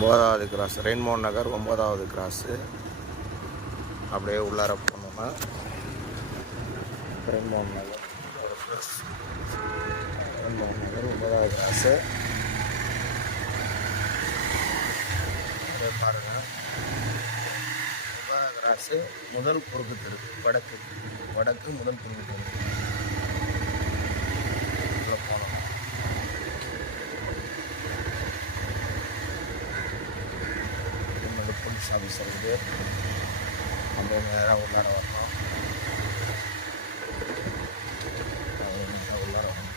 9வது cross, rainbow நகர் 9வது cross. அப்படியே உள்ளார போனோம்னா ரெயின்போ நகர் 9வது கிராஸு. பாருங்கள், 9வது கிராஸு முதல் குறுக்கு தெரு, வடக்கு முதல் குறுக்கு தெரு. உள்ளே போனோம். போலீஸ் ஆஃபீஸர் இருக்குது. அப்படியே நேராக உள்ளார வரணும். உள்ளார வரணும்.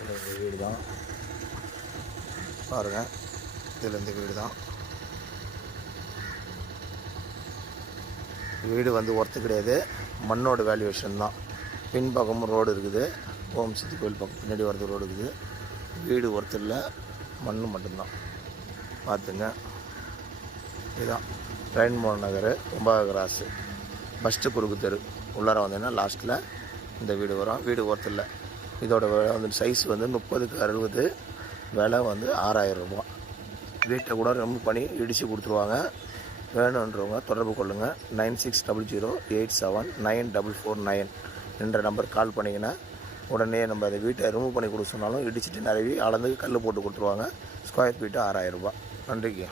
இந்த வீடு தான் பாருங்கள். இதில் இந்த வீடு தான். வீடு வந்து ஒர்த்து கிடையாது, மண்ணோட வேல்யூவேஷன் தான். பின்பக்கமும் ரோடு இருக்குது, ஓம் சித்தி கோயில் பக்கம் பின்னாடி வரது ரோடு இருக்குது. வீடு ஒர்த்து இல்லை, மண் மட்டும்தான். பார்த்துங்க, இதுதான் ரெயின்போ நகர் 9வது கிராஸு, ஃபஸ்ட்டு குறுக்கு தெரு. உள்ளார வந்தீங்கன்னா லாஸ்ட்டில் இந்த வீடு வரும். வீடு ஒர்த்து இல்லை. இதோட விலை வந்து சைஸ் வந்து 30x60, விலை வந்து 6000 ரூபா. வீட்டை கூட ரொம்ப பண்ணி இடித்து கொடுத்துருவாங்க. வேணுன்றவங்க தொடர்பு கொள்ளுங்கள். 9600879449 என்ற நம்பர் கால் பண்ணிங்கன்னா உடனே நம்ம அந்த வீட்டை ரிமூவ் பண்ணி கொடுக்க சொன்னாலும் இடிச்சிட்டு நிறைய அளந்து கல் போட்டு கொடுத்துருவாங்க. ஸ்கொயர் ஃபீட்டு 6000 ரூபா. நன்றிக்கு.